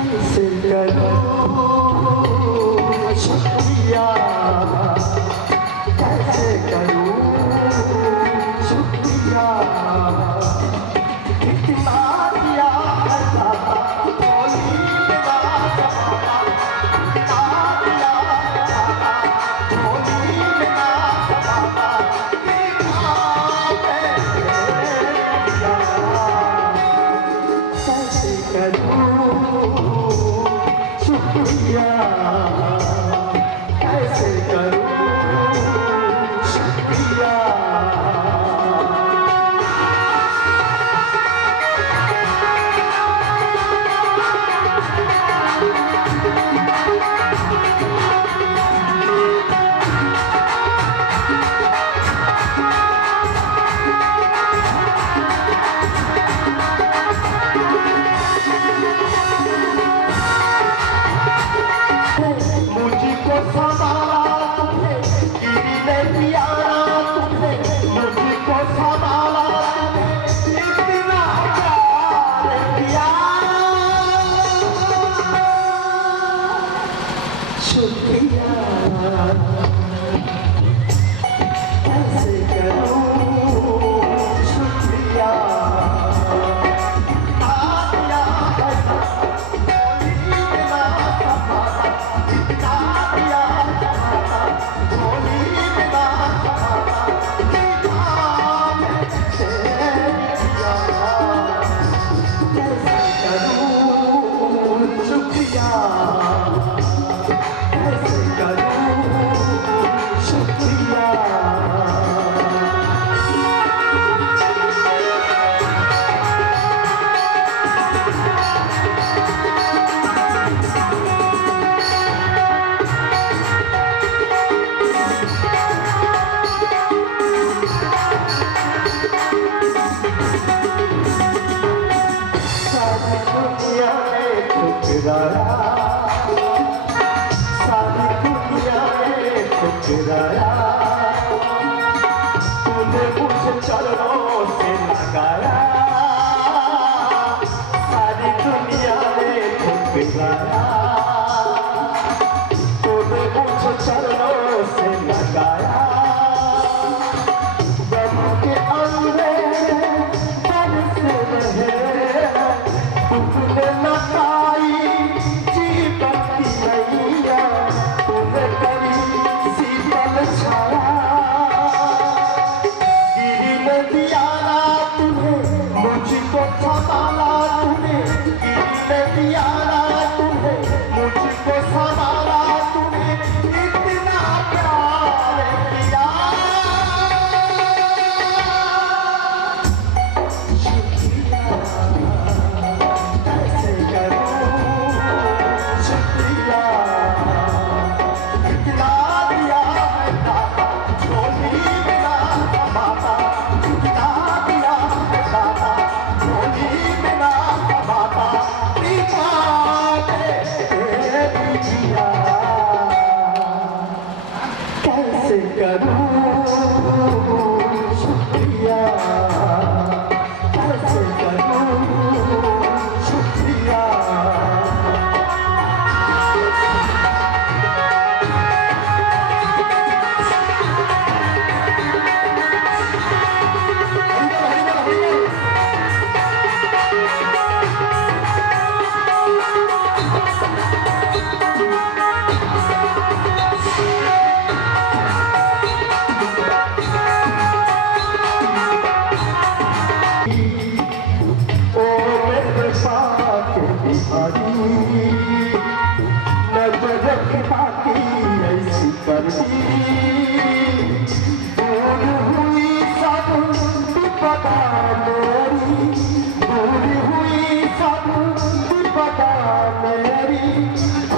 कैसे करूं शुक्रिया, कैसे करूं शुक्रिया, इतना दिया है दाता बोली बिना जमाना, इतना दिया है दाता बोली बिना जमाना, इतना कैसे करूं शुक्रिया, कैसे करूं शुक्रिया। मुझको संभाला तुमने, गिरने दिया तुमने, मुझको संभाला तुमने, इतना प्यार किया, शुक्रिया, कैसे करूं शुक्रिया, सारी दुनिया में ठुकराया, तूने मुझे चरणों से लगाया, सारी दुनिया में ठुकराया, तूने मुझे चरणों से लगाया, गम के अंधे बरसे रहे, तुमने न पाई मुझको संभाला तूने, गिरने दिया तूने, मुझको संभाला तूने, इतना प्यार किया, शुक्रिया, कैसे करूं शुक्रिया, इतना दिया है दाता बोली बिना जमाना, इतना दिया है दाता बोली बिना जमाना, कैसे करूं शुक्रिया, कैसे करूं शुक्रिया।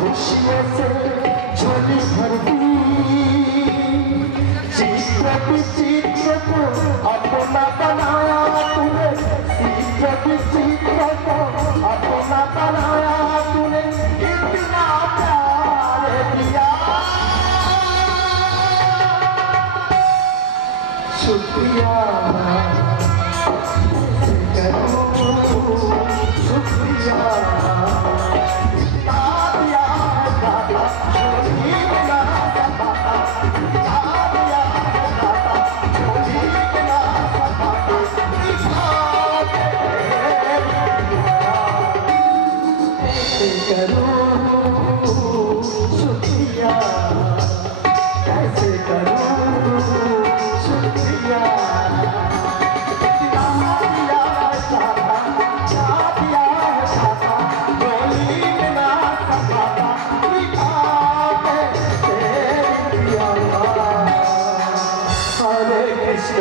खुशियों से झोली भर दी, चित्र को अपना बनाया तूने, चित्र को अपना बनाया तूने, इतना प्यार दिया, शुक्रिया, कैसे करूं शुक्रिया, करूं शुक्रिया, कैसे करूं शुक्रिया। इतना दिया चाहता, क्या दिया चाहता, बोली में ना सकाता, लिखा कैसे दिया। हरे कृष्ण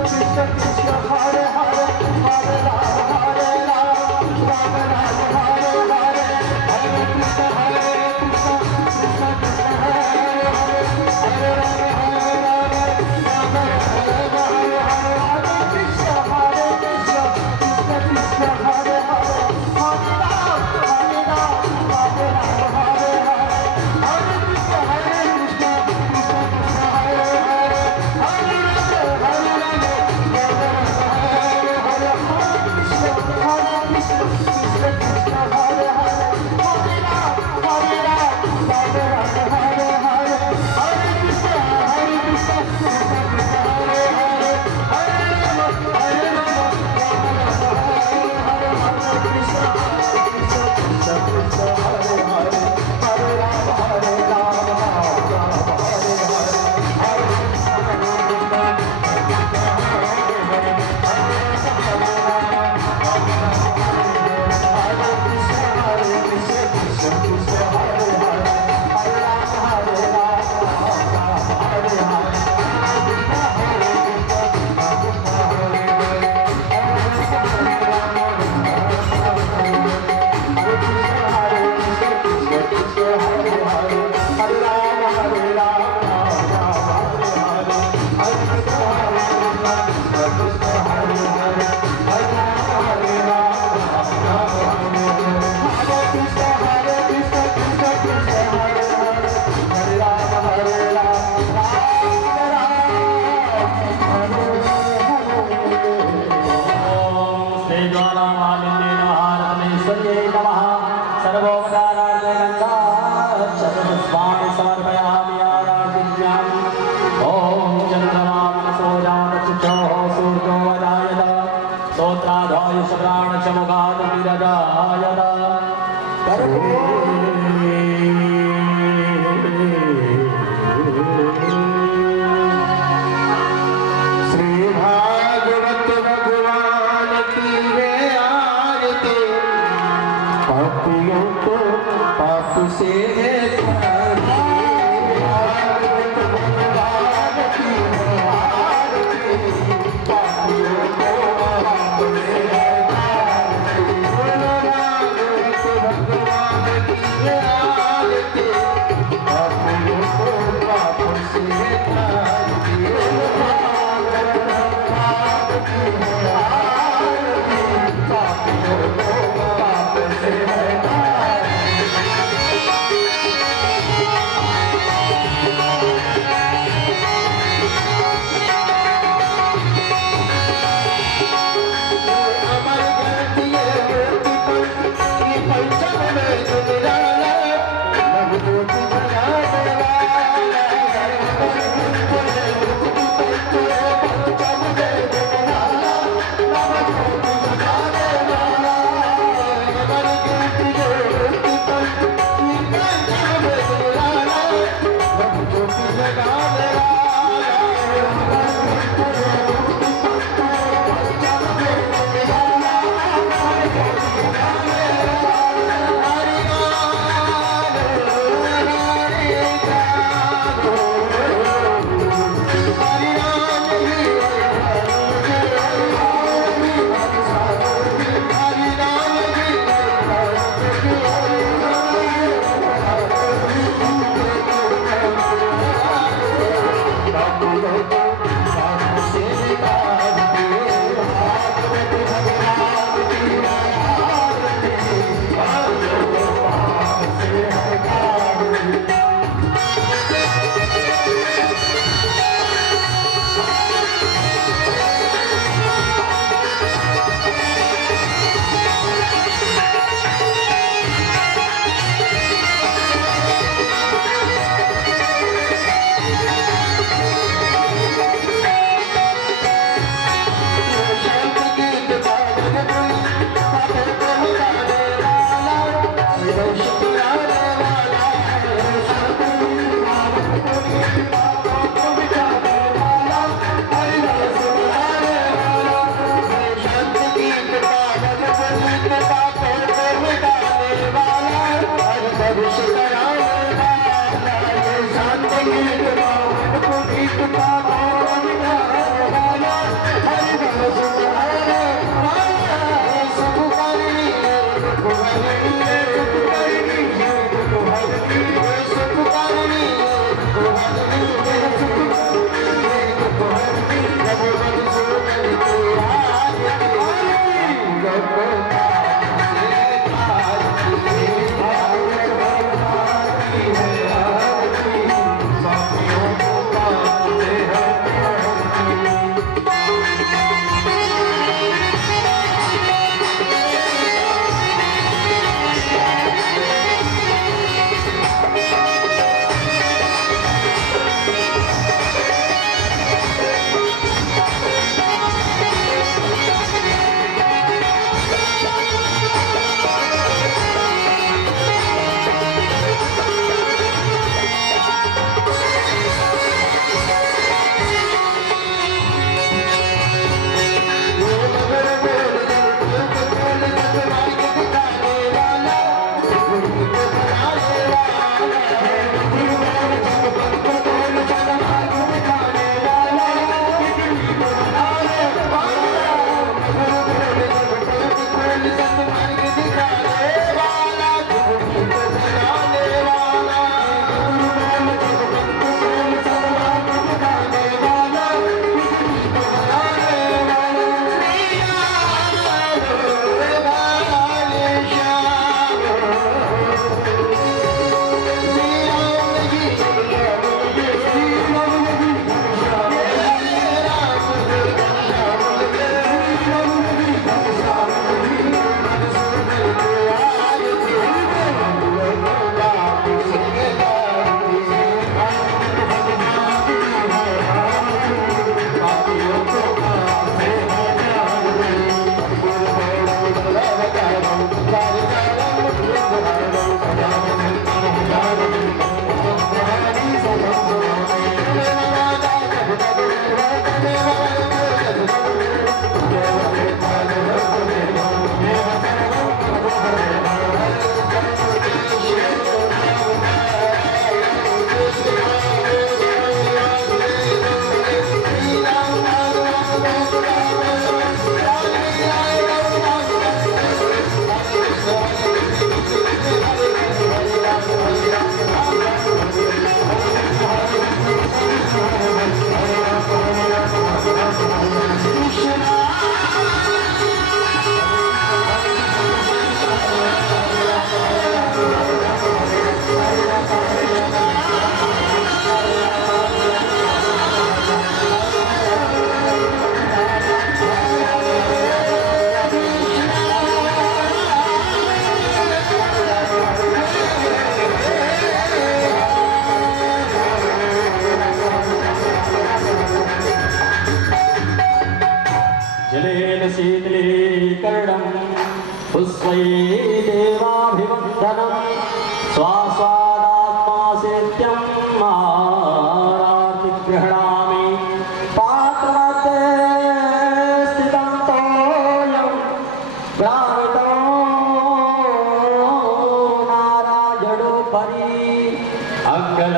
कृष्ण कृष्ण हरे हरे, हरे राम हरे राम, राम हरे हरे, हरे कृष्ण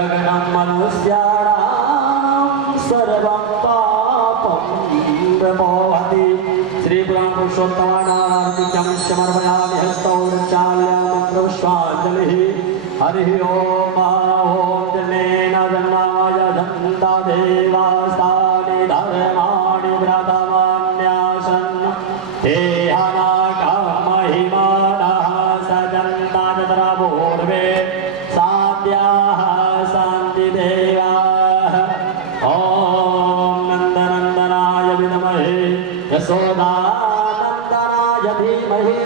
गगनं मनुष्याणां सर्वं पापं विमोहति श्रीपुराणपुरुषोत्तमानार्तिकं समर्पयामि हस्तौ चाल्य मन्त्रपुष्पाञ्जलिः हरिः ओम ॐ जनेन जन्माय जन्ता देवास्तानि धर्माणि व्रतमन्यासन् ते महिमानः सजन्ता तत्र पूर्वे साध्याः सन्ति देवाः ॐ नन्दनन्दनाय विद्महे यशोदानन्दनाय धीमहि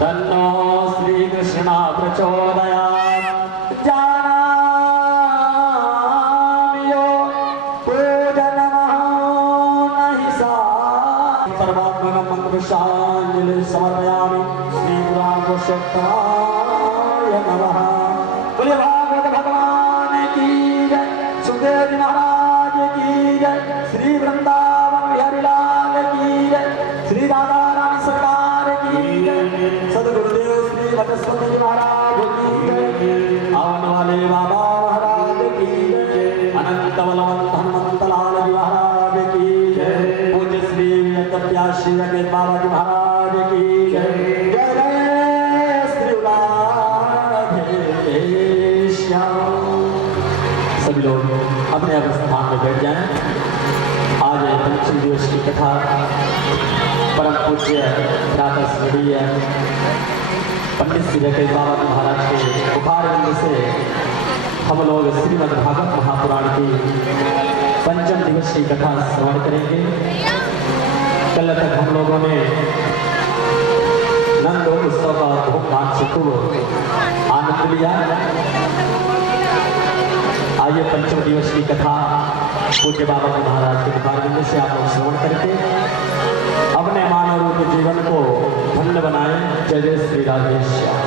तन्नो श्रीकृष्णः प्रचोदयात् जानामि यो पूजनमः नहि सा सर्वात्मकं मन्त्रपुष्पाञ्जलिं समर्पयामि श्रीपुराणपुरुषोत्तमाय नमः। बोले भागवत भगवान की जय, सुखदेव जी महाराज की जय, श्री वृंदावन बिहारी लाल की जय, श्री राधा रानी सरकार की जय, सदगुरुदेव श्री वटस्पति जी महाराज की जय, आवन वाले बाबा महाराज की जय, अनंत बलवंत हनुमंत लाल जी महाराज की जय, पूज्य श्री वेदव्यासी रमेश बाबा जी महाराज की जय। जय जय श्री राधेश्याम। सभी लोग अपने अपने स्थान में बैठ जाएं। आज पंचम दिवस की कथा परम पूज्य प्रातः स्मरणीय पंडित श्री रकेश बाबा जी महाराज के उपहारविंद से हम लोग श्रीमद् भागवत महापुराण की पंचम दिवस की कथा श्रवण करेंगे। कल तक हम लोगों ने नंद उत्सव का धूमधाम से खूब आनंद लिया। आइए पंचम दिवस की कथा पूज्य बाबा जी महाराज के उपहारविंद से आप लोग श्रवण करके अपने मानव रूप जीवन को धन्य बनाएं। जय जय श्री राधेश्याम।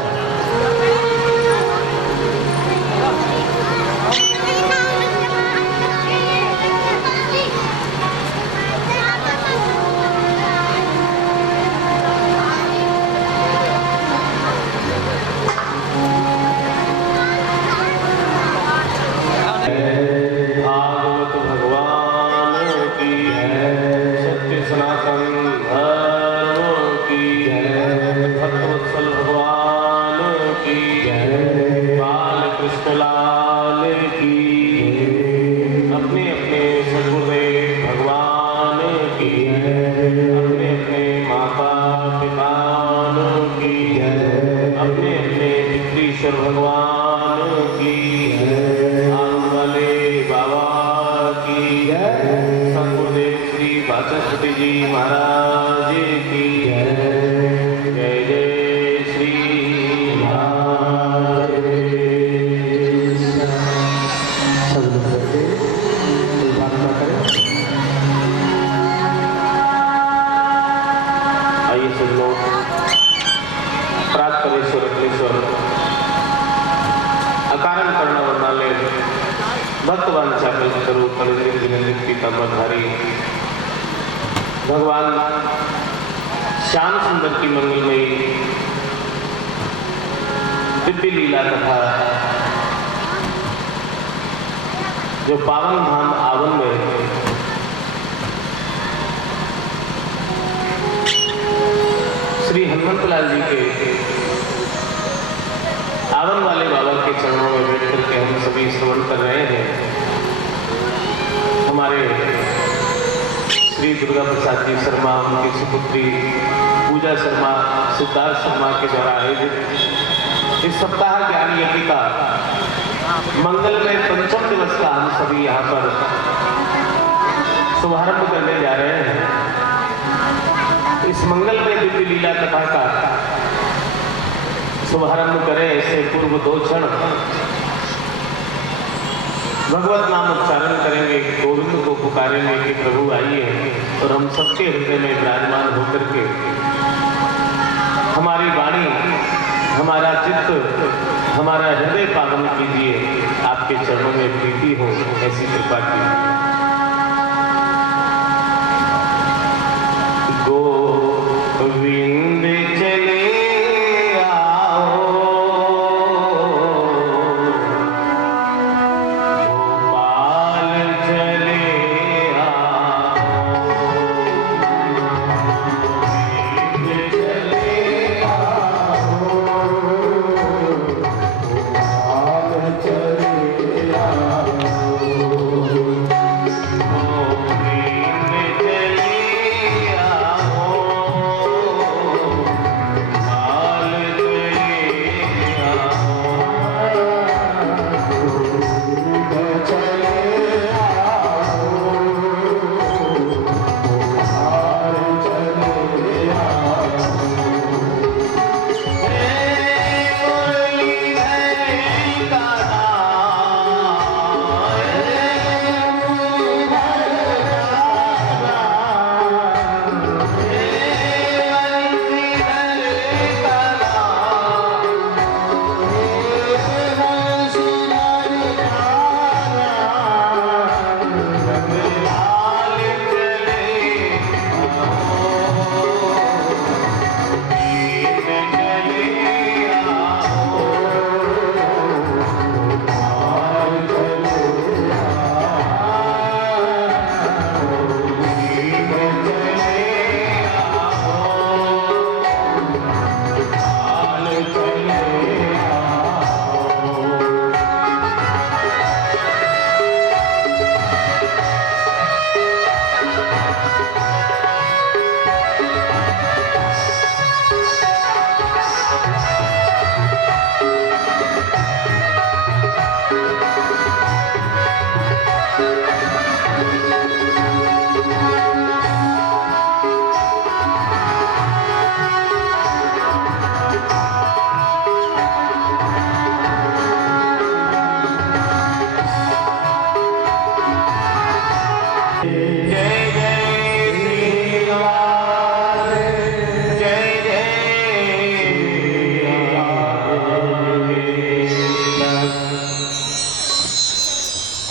भगवान श्याम सुंदर की मंगलमयी दिव्य लीला कथा जो पावन धाम आवन में श्री हनुमंतलाल जी के आवन वाले बाबा के चरणों में बैठ करके हम सभी श्रवण कर रहे हैं। हमारे श्री दुर्गा प्रसाद जी शर्मा, उनकी सुपुत्री पूजा शर्मा, सिद्धार्थ शर्मा के द्वारा आयोजित इस सप्ताह ज्ञान यज्ञ का मंगल में पंचम दिवस का हम सभी यहाँ पर शुभारंभ करने जा रहे हैं। इस मंगल में दिव्य लीला कथा का शुभारंभ करें ऐसे पूर्व 2 क्षण भगवत नाम उच्चारण करेंगे, गोविंद को पुकारेंगे कि प्रभु आइए, और हम सबके हृदय में विराजमान होकर के हमारी वाणी, हमारा चित्त, हमारा हृदय पावन कीजिए। आपके चरणों में प्रीति हो, ऐसी कृपा कीजिए। गोविंद चले आओ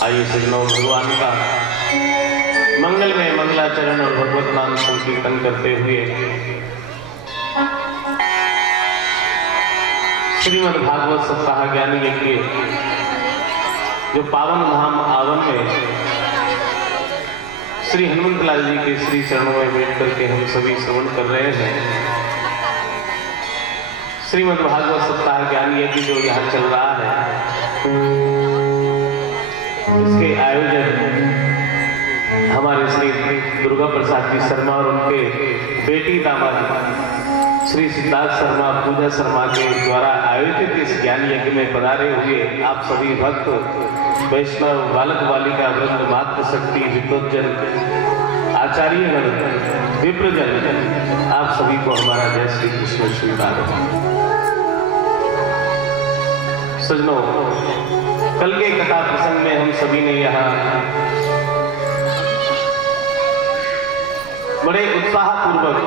आइए सजनों, भगवान का मंगलमय मंगलाचरण और भगवत नाम संकीर्तन करते हुए श्रीमद् भागवत सप्ताह ज्ञान यज्ञ जो पावन धाम आवन में श्री हनुमंतलाल जी के श्री चरणों में बैठ करके हम सभी श्रवण कर रहे हैं। श्रीमद् भागवत सप्ताह ज्ञान यज्ञ जो यहाँ चल रहा है, इसके आयोजक हमारे श्री दुर्गा प्रसाद जी शर्मा और उनके बेटी दामाद श्री सिद्धार्थ शर्मा पूजा शर्मा के द्वारा आयोजित इस ज्ञान यज्ञ में पधारे हुए आप सभी भक्त वैष्णव बालक बालिका वृंद मातृ शक्ति विद्वजन आचार्यगण विप्रजन आप सभी को हमारा जय श्री कृष्ण स्वीकार। सजनों, कल के कथा प्रसंग में हम सभी ने यहाँ बड़े उत्साहपूर्वक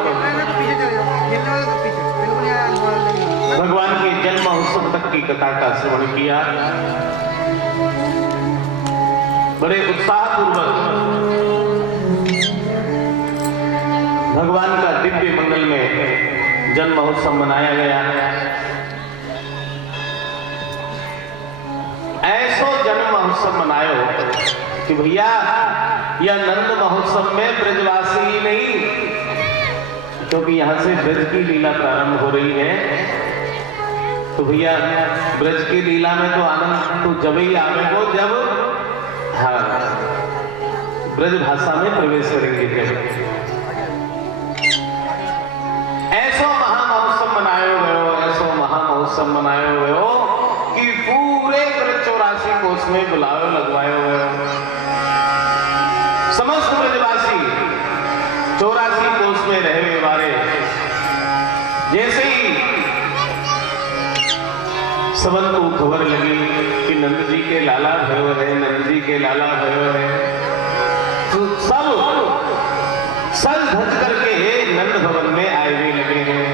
भगवान के जन्म महोत्सव तक की कथा का श्रवण किया। बड़े उत्साहपूर्वक भगवान का दिव्य मंगल में जन्म महोत्सव मनाया गया। ऐसो जन्म महोत्सव मनायो कि भैया यह नंद महोत्सव में ब्रजवासी ही नहीं, क्योंकि यहां से ब्रज की लीला प्रारंभ हो रही है, तो भैया ब्रज की लीला में तो आनंद तो जब ही आवेगो जब ब्रज भाषा में प्रवेश करेंगे। ऐसो महामहोत्सव मनायो गयो, ऐसो महामहोत्सव मनायो गयो कि पूरे 84 कोष में बुलावे लगवायो गयो। समस्त ब्रजवासी 84 कोष में रहने वाले जैसे ही सबन को खबर लगी कि नंद जी के लाला भयो है, नंद जी के लाला भयो है, तो सब सज धज करके नंद भवन में आए हुए लगे हैं।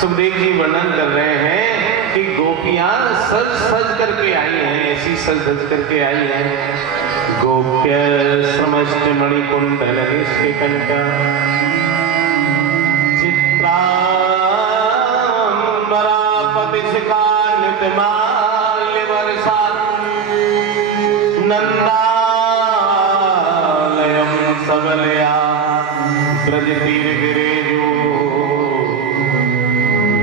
सुखदेव जी वर्णन कर रहे हैं कि गोपियां सज सज करके आई हैं, ऐसी सज धज करके आई हैं। गोप्य समस्त मणिकुंडल निष्कंठ माल्य वर्षा नंदालयम सबलया ब्रज तीर गिरेजो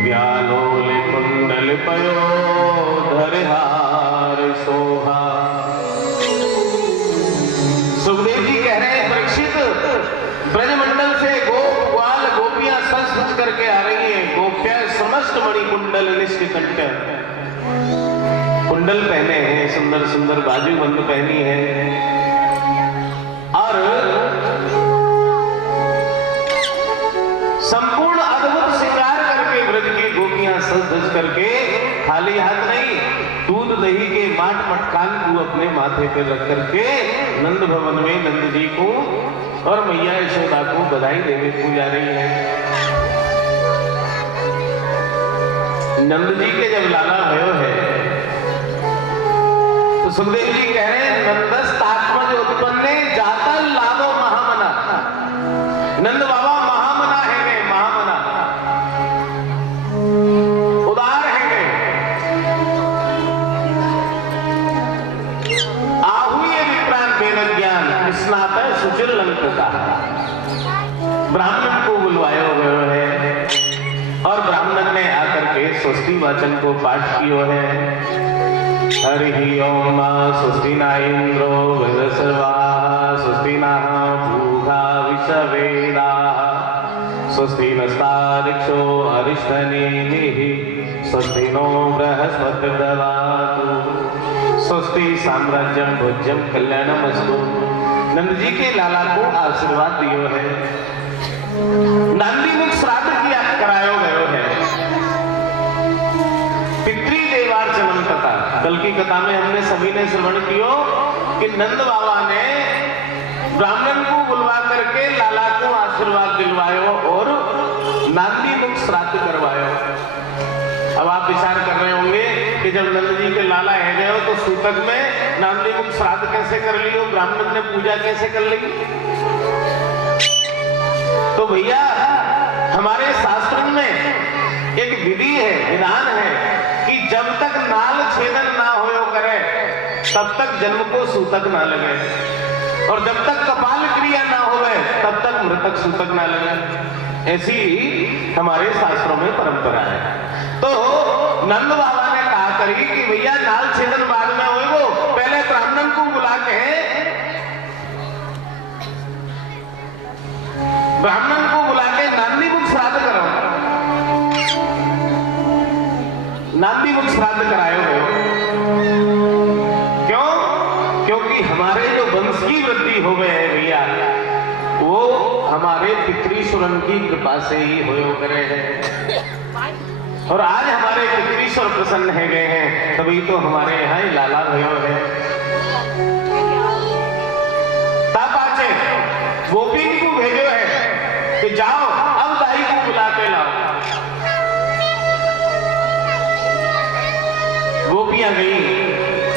व्यालोल कुंडल पयो धरहार शोभा। सुखदेव जी कह रहे हैं, परीक्षित ब्रजमंडल से गोपाल गोपियां सज सज करके आ रही हैं। गोप्या समस्त मणिकुंडल निष्कंठ, कुंडल पहने हैं, सुंदर सुंदर बाजूबंद पहनी है, और संपूर्ण अद्भुत श्रृंगार करके ब्रज की गोपियां सज धज करके खाली हाथ नहीं, दूध दही के माट मटकान को अपने माथे पर रख करके नंद भवन में नंद जी को और मैया यशोदा को बधाई देने को जा रही है। नंद जी के जब लाला भयो है तो सुखदेव जी कह रहे हैं, नंदस तात्मज उत्पन्ने जाता लाभो महामना। नंद बाबा महामना है गए, महामना उदार है गए। आहुए विप्रान वेद ज्ञान स्नात सुचिर लंका। ब्राह्मण को बुलवायो गयो है और ब्राह्मण ने आकर के स्वस्ति वाचन को पाठ कियो है। हरि ओम स्वस्ति न इंद्रो वृधस्वा स्वस्ति नः पूषा विश्ववेदाः स्वस्ति नस्तारिक्षो अरिष्टनेमिः स्वस्ति नो बृहस्पतिर्दधातु स्वस्ति साम्राज्यं भोज्यं कल्याणमस्तु। नंद जी के लाला को आशीर्वाद दियो है। नंदी मुख श्राद्ध किया करायो गयो है। पितृदेवार्चनम कथा, कल की कथा में हमने सभी ने श्रवण कियो कि नंद बाबा ने ब्राह्मण को बुलवा करके लाला को आशीर्वाद दिलवायो और नांदी मुख श्राद्ध करवायो। अब आप विचार कर रहे होंगे कि जब नंद जी के लाला है गए तो सूतक में नांदी मुख श्राद्ध कैसे कर लियो, ब्राह्मण ने पूजा कैसे कर ली। तो भैया हमारे शास्त्र में एक विधि है, विधान है कि जब तक नाल छेदन ना होयो करे तब तक जन्म को सूतक ना लगे, और जब तक कपाल क्रिया ना होवे तब तक मृतक सूतक ना लगे। ऐसी हमारे शास्त्रों में परंपरा है। तो नंद बाबा ने कहा करी कि भैया नाल छेदन बाद में होएगो, पहले ब्राह्मण को बुला के नांदी मुख श्राद्ध कराओ, नांदी मुख श्राद्ध करायो गयो। क्यों? क्योंकि हमारे जो वंश की वृद्धि हो गए है भैया, वो हमारे पितृश्वरन की कृपा से ही होयो करे हैं। और आज हमारे पितृश्वर प्रसन्न है गए हैं, तभी तो हमारे यहाँ ही लाला भयो है। तब आचे गोपी को भेजो है कि जाओ अब दाई को बुला के लाओ। गोपियां गई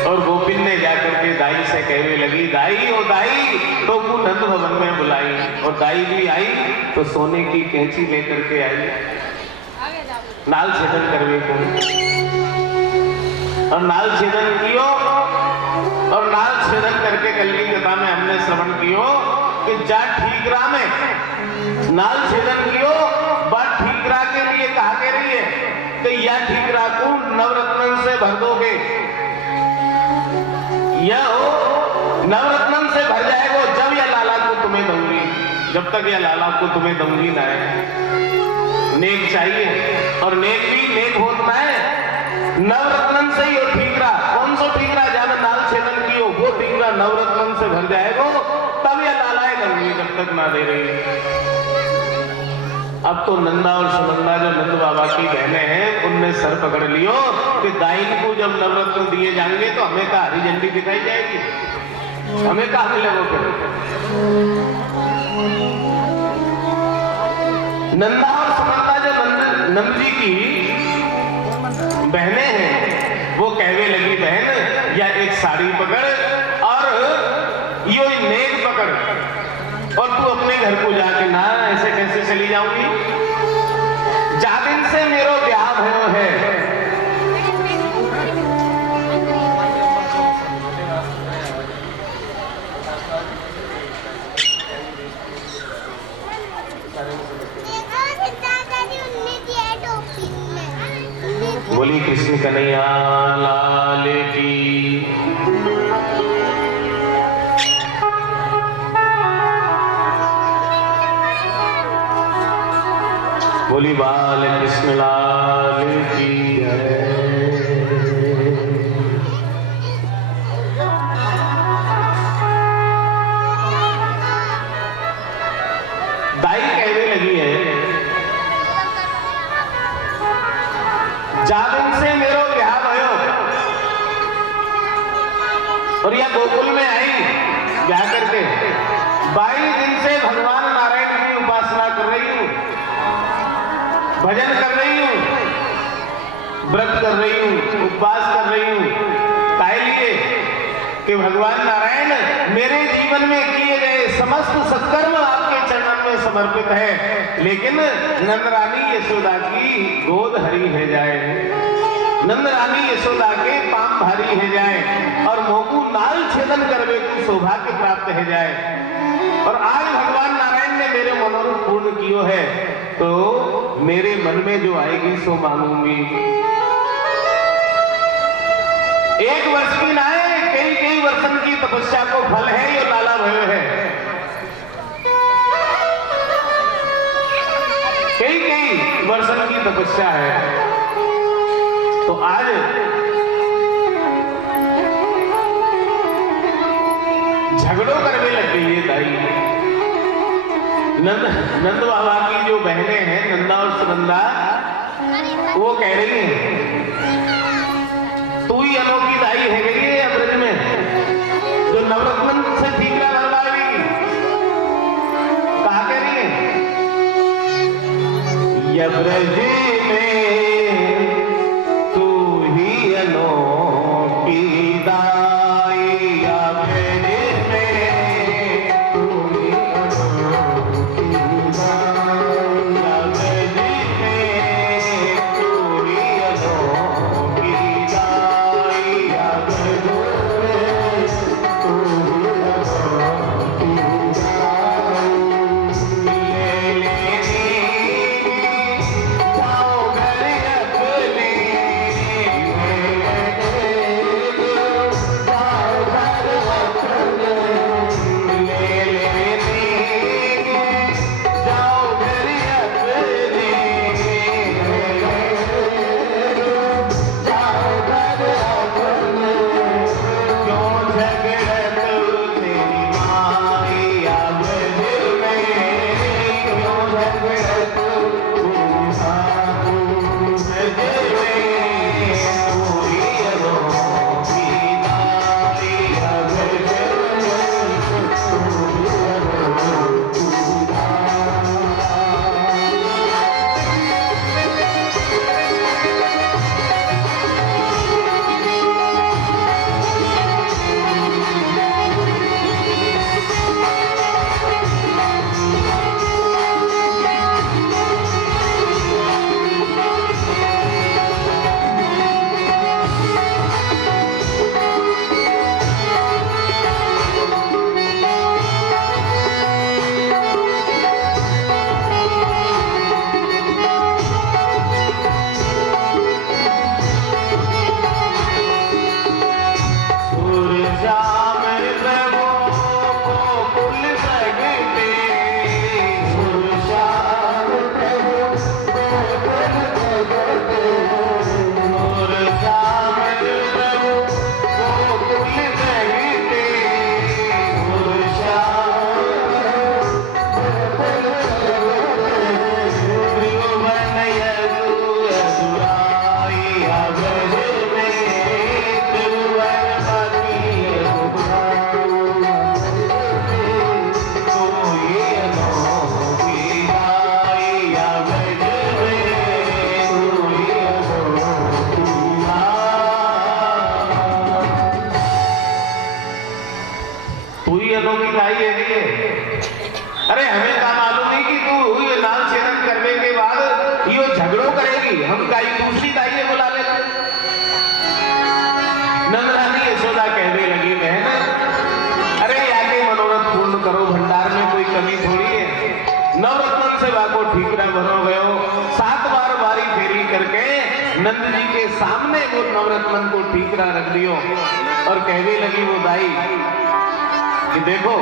और गोपिन ने जाकर के दाई से कहने लगी, दाई ओ दाई तो को नंद भवन में बुलाई। और दाई भी आई तो सोने की कैंची लेकर के आई, नाल छेदन करवे को। और नाल छेदन कियो, और नाल छेदन करके कल की कथा में हमने श्रवण कियो कि जा ठीकरा में नाल छेदन कियो, बात ठीकरा के लिए कहा के रही है कि या ठीकरा को नवरत्न से भर दोगे, यह नवरत्न से भर जाएगा जब यह लाला को तुम्हें दूंगी, जब तक यह लाला को तुम्हें दूंगी ना है। नेक चाहिए, और नेक भी नेक होता है नवरत्न से ही। और ठीकरा कौन सा ठीकरा जाने नाल छेदन कियो, वो ठीकरा नवरत्न से भर जाएगा, तब यह लालाए दूंगी, जब तक ना दे रही। अब तो नंदा और सुनंदा जो नंद बाबा की बहनें हैं, उनने सर पकड़ लियो कि दाइन को जब नवरत्न दिए जाएंगे तो हमें का हरी झंडी दिखाई जाएगी, हमें कहा मिलेगा फिर। नंदा और सुनंदा जो नंद जी की बहनें हैं, वो कहने लगी, बहन या एक साड़ी पकड़ और यो नेक पकड़, और तू अपने घर को जाके ना ऐसे कैसे चली जाऊंगी, जा दिन से मेरो ब्याह भयो है। बोली कृष्ण कन्हैया लाल की। बोली बाल कृष्ण लाल की जय। दाई कहने लगी है, जादन से मेरो ब्याह भयो, और यह गोकुल में आई ब्याह करके 22 दिन से भगवान नारायण की उपासना कर रही हूं, भजन कर रही हूं, व्रत कर रही हूं, उपवास कर रही हूं। काहे लिए कि भगवान नारायण मेरे जीवन में किए गए समस्त सत्कर्म आपके चरणों में समर्पित है, लेकिन नंदरानी यशोदा की गोद हरी है जाए, नंदरानी यशोदा के पाम भारी है जाए, और मोकू नाल छेदन करवे को सौभाग्य प्राप्त है जाए। और आज भगवान नारायण ने मेरे मनोरथ पूर्ण कियो है, तो मेरे मन में जो आएगी सो मांगूंगी। 1 वर्ष की ना है, कई वर्षन की तपस्या को फल है, ये लाला भयो है। कई वर्षन की तपस्या है, तो आज झगड़ों करने लग गई है दाई। नंद बाबा की जो बहनें हैं नंदा और सुनंदा, वो कह रही हैं तू ही अनोखी दाई है गई है ब्रज में, जो नवरत्न से ठीकरा बनवाएगी। कहा कह रही है, यह ब्रज में तू ही अनोखी दाई, तू ही अनोखी दाई है नहीं है। अरे हमें का मालूम नहीं कि तू ये लाल छेदन करने के बाद यो झगड़ो करेगी, हम गाई दूसरी दाई है बुला लेते। नंदरानी यशोदा कहने लगी बहन, अरे आगे मनोरथ पूर्ण करो, भंडार में कोई कमी थोड़ी है। नवरत्न से वाको ठीकरा बनो गयो। 7 बार बारी फेरी करके नंद जी के सामने वो नवरत्न को ठीकरा रख दियो और कहने लगी वो दाई कि देखो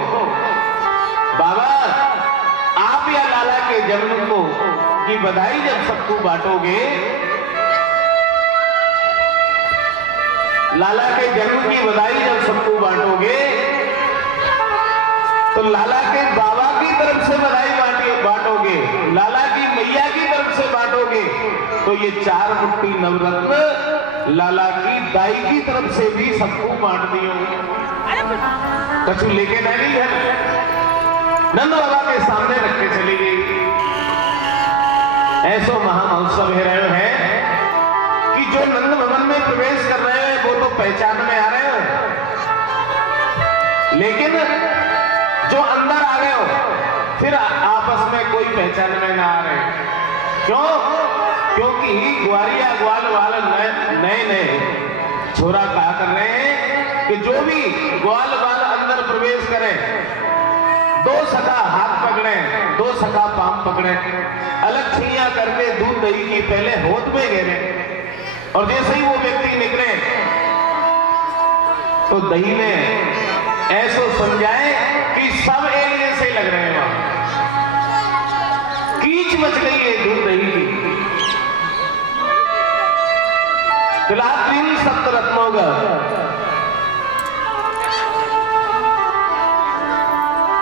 बाबा, आप या लाला के जन्म को की बधाई जब सबको बांटोगे, लाला के जन्म की बधाई जब सबको बांटोगे, तो लाला के बाबा की तरफ से बधाई बांटोगे, लाला की मैया की तरफ से बांटोगे, तो ये 4 मुट्ठी नवरत्न लाला की दाई की तरफ से भी सबको बांट दियो। कछु लेके नहीं घर नंद बाबा के सामने रख के चली गई। ऐसो महामहोत्सव है रहे हैं कि जो नंद भवन में प्रवेश कर रहे हैं वो तो पहचान में आ रहे हो, लेकिन जो अंदर आ गए हो फिर आपस में कोई पहचान में ना आ रहे। क्यों? क्योंकि ग्वारिया ग्वाल वाले नए छोरा कहा कर रहे हैं कि जो भी ग्वाल वाल अंदर प्रवेश करे, 2 सखा हाथ पकड़े, 2 सखा पांव पकड़े, अलग छिया करके दूध दही की पहले होद में घेरे, और जैसे ही वो व्यक्ति निकले तो दही में ऐसो समझाए कि सब एक जैसे लग रहे हैं। वहां कीच मच गई है दूध दही की। तिलात्रीन सप्तरत्नों का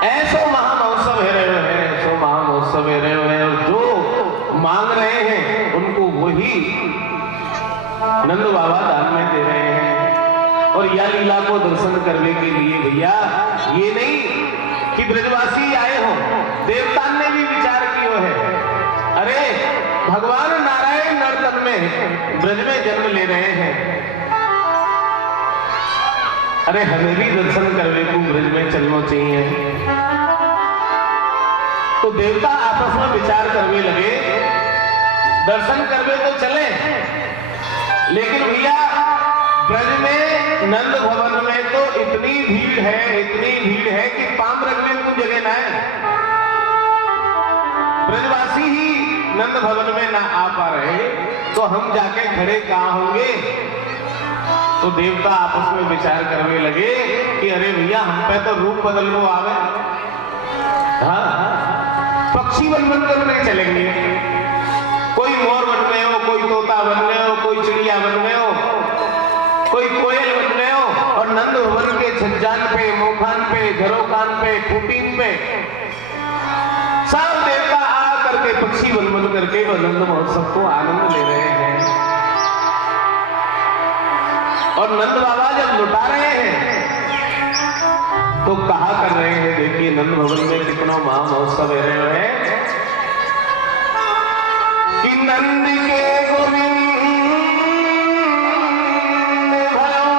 ऐसो महामहोत्सव है रहे हैं, ऐसो महामहोत्सव है रहे हैं, और जो मांग रहे हैं उनको वही नंद बाबा दान में दे रहे हैं। और या लीला को दर्शन करने के लिए भैया ये नहीं कि ब्रजवासी आए हो, देवता ने भी विचार किया है। अरे भगवान नारायण नर्तन में ब्रज में जन्म ले रहे हैं, अरे हमें भी दर्शन करने को ब्रज में चलना चाहिए। तो देवता आपस में विचार करने लगे, दर्शन करने तो चले, लेकिन भैया ब्रज में नंद भवन में तो इतनी भीड़ है कि पांव रखने को जगह ना है। ब्रजवासी ही नंद भवन में ना आ पा रहे, तो हम जाके खड़े कहां होंगे? तो देवता आपस में विचार करने लगे कि अरे भैया हम पे तो रूप बदल को आवे, हाँ पक्षी बन करने चलेंगे, कोई मोर बनने हो, कोई तोता बनने हो, कोई चिड़िया बनने हो, कोई कोयल बनने हो, और नंद भवन के छज्जान पे, मोखान पे, झरोकान पे, कुटीन पे सब देवता आ करके पक्षी बन करके नंद महोत्सव को आनंद ले रहे हैं। और नंद बाबा जब लुटा रहे हैं तो कहा कर रहे हैं, देखिए नंद भवन में कितना महामहोत्सव है रहे हैं कि नंद के गोविंद भयो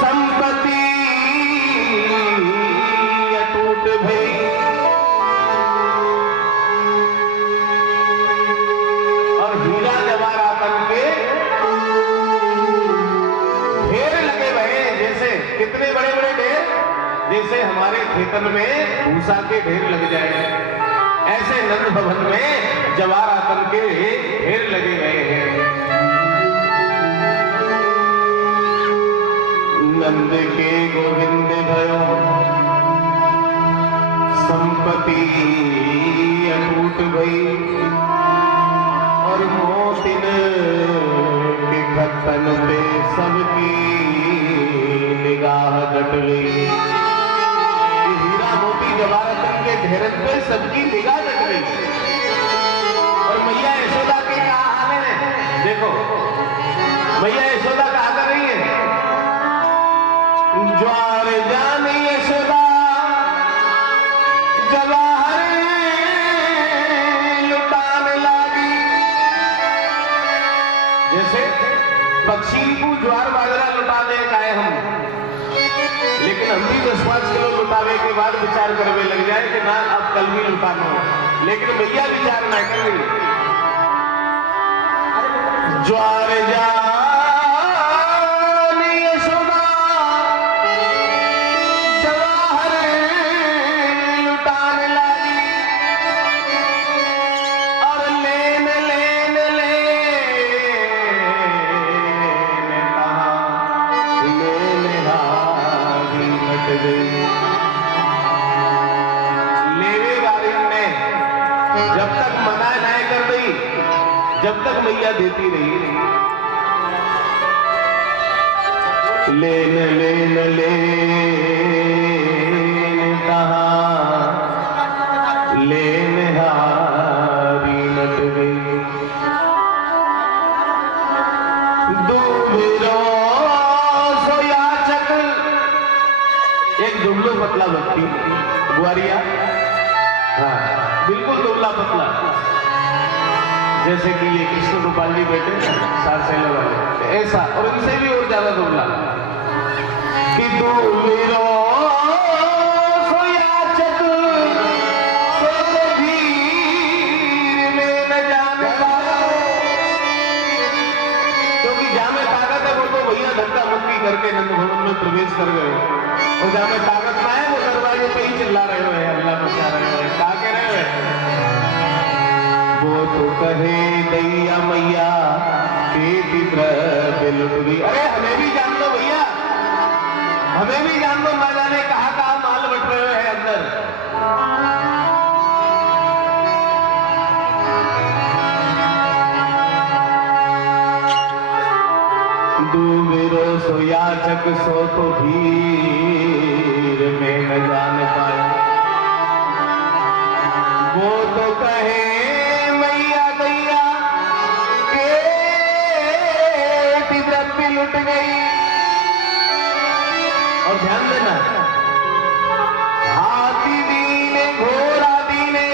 संपत्ति अटूट भई, और हीरा जवाहरात के ढेर लगे भये। जैसे कितने बड़े बड़े ढेर, जैसे हमारे खेतन में भूसा के ढेर लग जाए, ऐसे नंद भवन में जवाहरातन के ढेर लगे गए हैं। नंद के गोविंद भयो संपत्ति अटूट भई, और मोतिन के खतन पे सबकी निगाह डट गई। हीरा मोती जवाहरातन के ढेरन पे सबकी निगाह डट गई। और मैया यशोदा के क्या हाल है? देखो मैया यशोदा कहा कर रही है, ज्वार जानी यशोदा जवाहर लुटाने लगी। जैसे पक्षी आवे के बाद विचार करवे लग जाए कि ना अब कल भी लुटाना हो, लेकिन भैया विचार ना कर रही। ज्वार जानी यशोदा जवाहर लुटाने लगी, और लेन लेन लेने कहा लेने हारी लट गई। लेवे वाली ने जब तक मना ना कर दी, जब तक मैया देती रही। लेन लेन लेन कहा लेन हारी लट गई। दुबरो सो याचक, एक दुबलो पतला व्यक्ति ग्वारिया, हाँ बिल्कुल दुबला पतला, जैसे कि ये कृष्ण गोपाल जी बैठे सारसेला वाले, ऐसा, और इनसे भी और ज्यादा दुबला। कि दुबरो सो याचक सो धीर में न जाने वाला, क्योंकि जहां में ताकत है वो तो भैया धक्का मुक्की करके नंद भवन में प्रवेश कर गए, और जहां में ताकत ना है वो दरवाजे पे ही चिल्ला रहे हुए, अल्लाह बचा रहे हुए, क्या कह रहे हुए। वो तो कहे दैया मैया बेटी लुट गई। अरे हमें भी जान दो भैया, हमें भी जान दो, ना जाने कहां कहां माल बट रहे हैं अंदर। दुबेरो सो याचक सो तो भीर में न जान पाया। वो तो कहे मैया दैया के द्रव्य लुट गई। और ध्यान देना, हाथी दीने घोड़ा दीने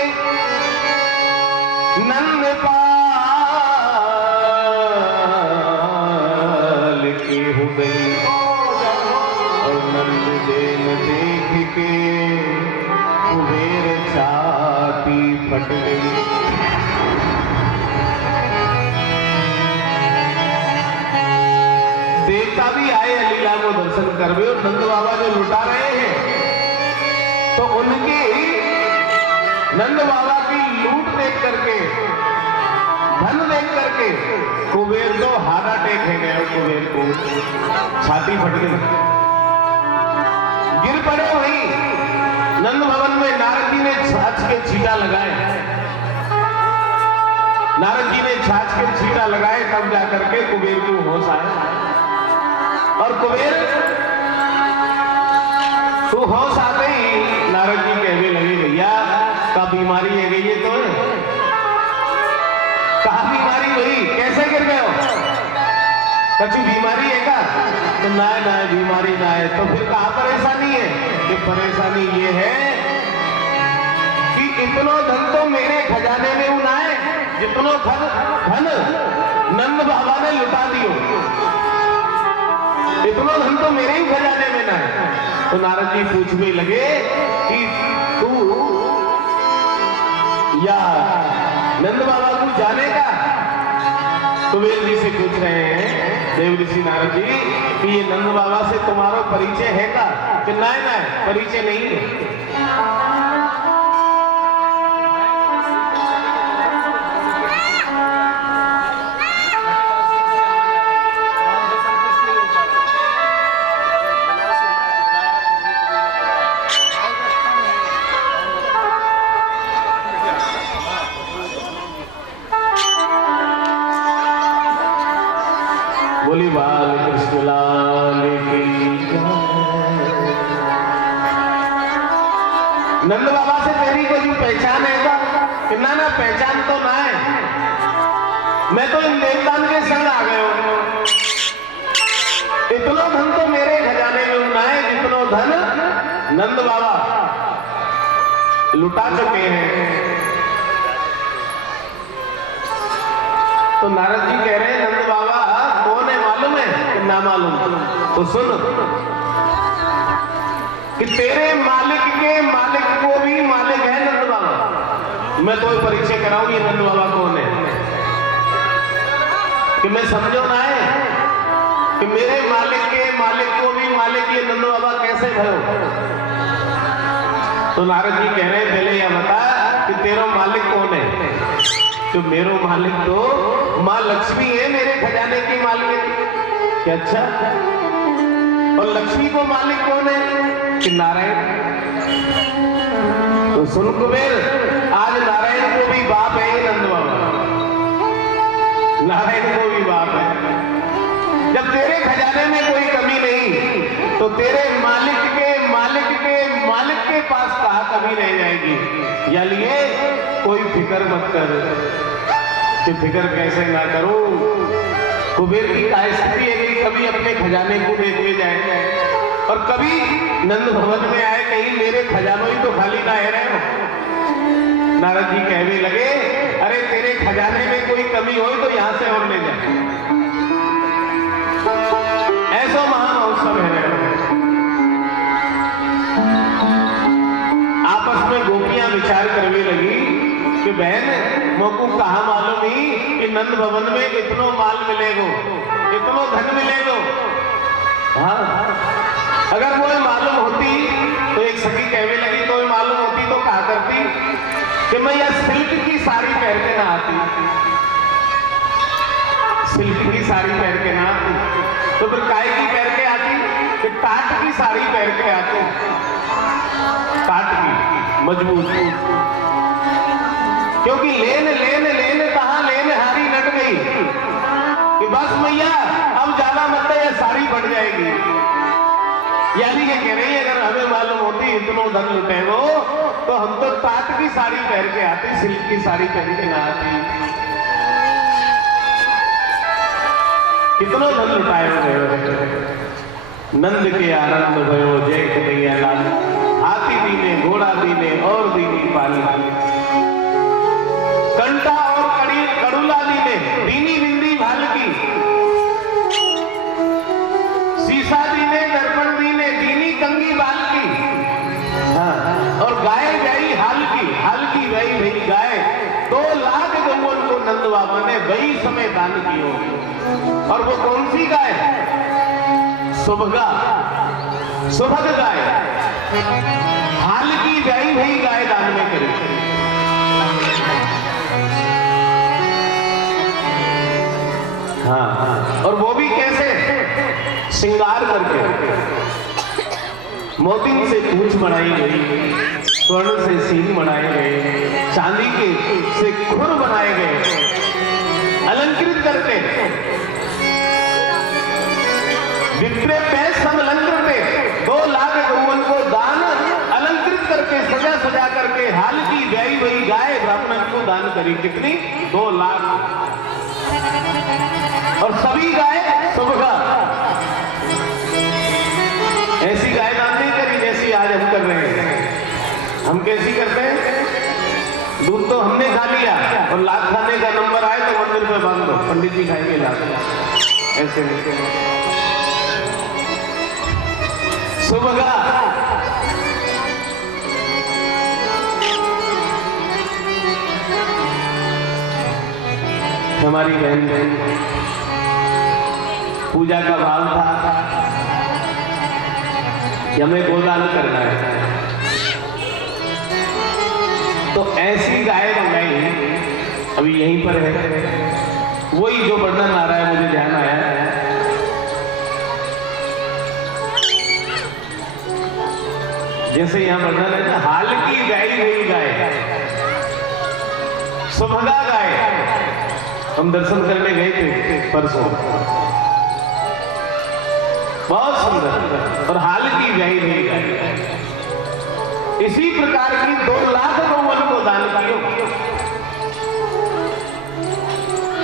नंद पाल की हो गई, और नंद देन देख के कुबेर छाती फट गई। देवता भी आए लीला को दर्शन करवे, और नंद बाबा जो लुटा रहे हैं तो उनकी नंद बाबा की लूट देख करके, धन देख करके कुबेर तो हार्ट अटैक है गया, कुबेर को छाती फट गई, गिर पड़े। वहीं नंद भवन में नारद जी ने छाछ के छींटा लगाए, नारद जी ने छाछ के छींटा लगाए, तब जाकर के कुबेर को होश आया। और कुबेर तो होश आते ही नारद जी कहने लगे भैया का बीमारी है गई है, तो कहा बीमारी हुई, कैसे गिर गए हो, कछु बीमारी है का, तो ना ना बीमारी ना है। तो फिर कहा परेशानी है, कि परेशानी ये है कि इतना धन तो मेरे खजाने में ना है, जितना धन नंद बाबा ने लुटा दियो, इतना धन तो मेरे ही खजाने में ना है। तो नारद जी पूछने लगे कि तू या नंद बाबा को जाने का? तो वेद जी से पूछ रहे हैं देव ऋषि नारद जी कि ये नंद बाबा से तुम्हारा परिचय है का? कि ना परिचय नहीं है। बोली बाल कृष्ण लाल की जय। नंद बाबा से तेरी कोई पहचान है क्या? ना ना पहचान तो ना है, मैं तो इन देवतान के संग आ गए हूं। इतना धन तो मेरे खजाने में ना है जितना धन नंद बाबा लुटा चुके हैं। तो नारद जी कह रहे हैं नंद बाबा कौन है मालूम है कि ना मालूम? तो सुन, कि तेरे मालिक के मालिक को भी मालिक है नंद बाबा। मैं तो परीक्षा कराऊं ये नंद बाबा कौन है, कि मैं समझो ना है कि मेरे मालिक के मालिक को भी मालिक ये नंद बाबा कैसे भयो। तो नारद जी कह रहे हैं पहले यह बता कि तेरा मालिक कौन है। तो मेरो मालिक तो माँ लक्ष्मी है, मेरे खजाने की मालिक। क्या अच्छा, और लक्ष्मी को मालिक कौन है कि नारायण। तो सुन कुबेर, आज नारायण को भी बाप है नंद बाबा, नारायण को भी बाप है। जब तेरे खजाने में कोई कमी नहीं तो तेरे मालिक के मालिक के मालिक के पास कहाँ कमी रह जाएगी। या लिए कोई फिक्र मत कर, कि फिक्र कैसे ना करूं। कुबेर की स्थिति है कि कभी अपने खजाने को देखने जाए और कभी नंद भवन में आए, कहीं मेरे खजानों ही तो खाली ना रहे हो। नारद जी कहने लगे, अरे तेरे खजाने में कोई कमी हो तो यहां से और ले जाए। ऐसा महामहोत्सव है। आपस में गोपियां विचार करने लगी कि बहन मोकू कहा मालूम ही कि नंद भवन में इतनो माल मिलेगो, इतनो धन मिलेगो। हाँ, अगर वो मालूम होती तो एक सखी कहने लगी, तो मालूम होती तो कहा करती कि मैं यह सिल्क की साड़ी पहन के ना आती, सिल्क की साड़ी पहन के ना आती। तो फिर काय की पहन के आती कि टाट की साड़ी पहन के आती, टाट की मजबूत। क्योंकि लेन लेन लेन कहा लेन हारी नट गई कि बस मैया अब ज्यादा मत, यह साड़ी बढ़ जाएगी। यानी ये कह रही है, अगर हमें मालूम होती इतना धन लुटे वो तो हम तो टाट की साड़ी पहन के आती, सिल्क की साड़ी पहन के ना आती। कितना धन लुटाए हुए। नंद के आनंद भयो जय कन्हैया लाल, हाथी दीने घोड़ा दीने और दीनी पाली। कंटा और कड़ूला दीने दीनी बिंदी भाल की, शीशा दीने दर्पण दीने दीनी कंगी बाल की। हाँ, और गाय गई हाल की गई भाई गाय 2 लाख गौवन को नंद बाबा ने वही समय दान की होगी। और वो कौन सी गाय? सुभगा, सुभग गाय, हाल की गई भाई गाय दान में करी। हाँ, और वो भी कैसे? श्रृंगार करके। मोती से पूंछ बनाई गई, स्वर्ण से सींग बनाए गए, चांदी के से खुर बनाए गए, अलंकृत करके विप्रे पे समलंकृत 2 लाख गौवन को दान अलंकृत करके सजा सजा करके हाल की ब्याई हुई गाय ब्राह्मण को दान करी। कितनी? 2 लाख। और सभी गाय सुबह ऐसी गाय दान नहीं करी जैसी आज हम कर रहे हैं। हम कैसी करते हैं? दूध तो हमने खा लिया और लाख खाने का नंबर आए तो मंदिर में बांध दो, पंडित जी खाएंगे लाख। ऐसे सुबह हमारी बहन पूजा का भाव था कि हमें गोदान करना है, तो ऐसी गाय मंगाई। अभी यहीं पर है वही जो वर्णन आ रहा है, मुझे ध्यान आया। जैसे यहां वर्णन है ना, हाल की गाय हुई गाय, सुभगा गाय। हम दर्शन करने गए थे परसों, बहुत सुंदर, और हाल की गाय हुई गाय। इसी प्रकार की 2 लाख गौवन को दान किया।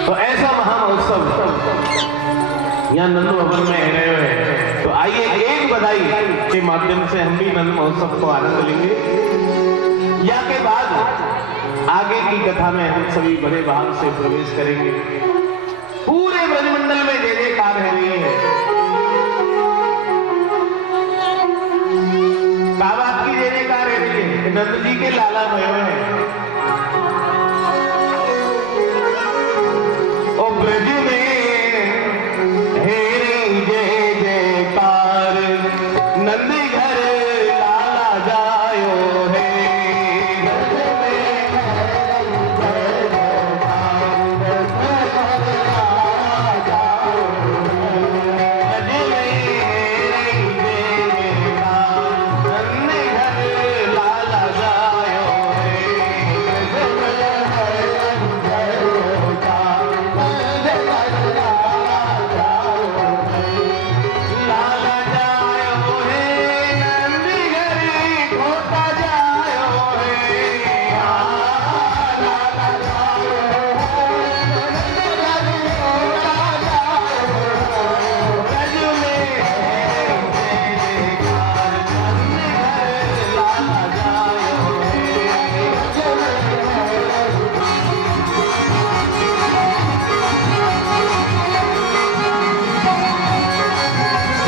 तो ऐसा महामहोत्सव यहाँ नंद भवन में रहे हुए हैं। तो आइए एक बधाई के माध्यम से हम भी नंद महोत्सव को आनंद लेंगे। या के बाद आगे की कथा में हम सभी बड़े भाव से प्रवेश करेंगे। पूरे ब्रजमंडल में जय जयकार है रही है। के लाला हुए हैं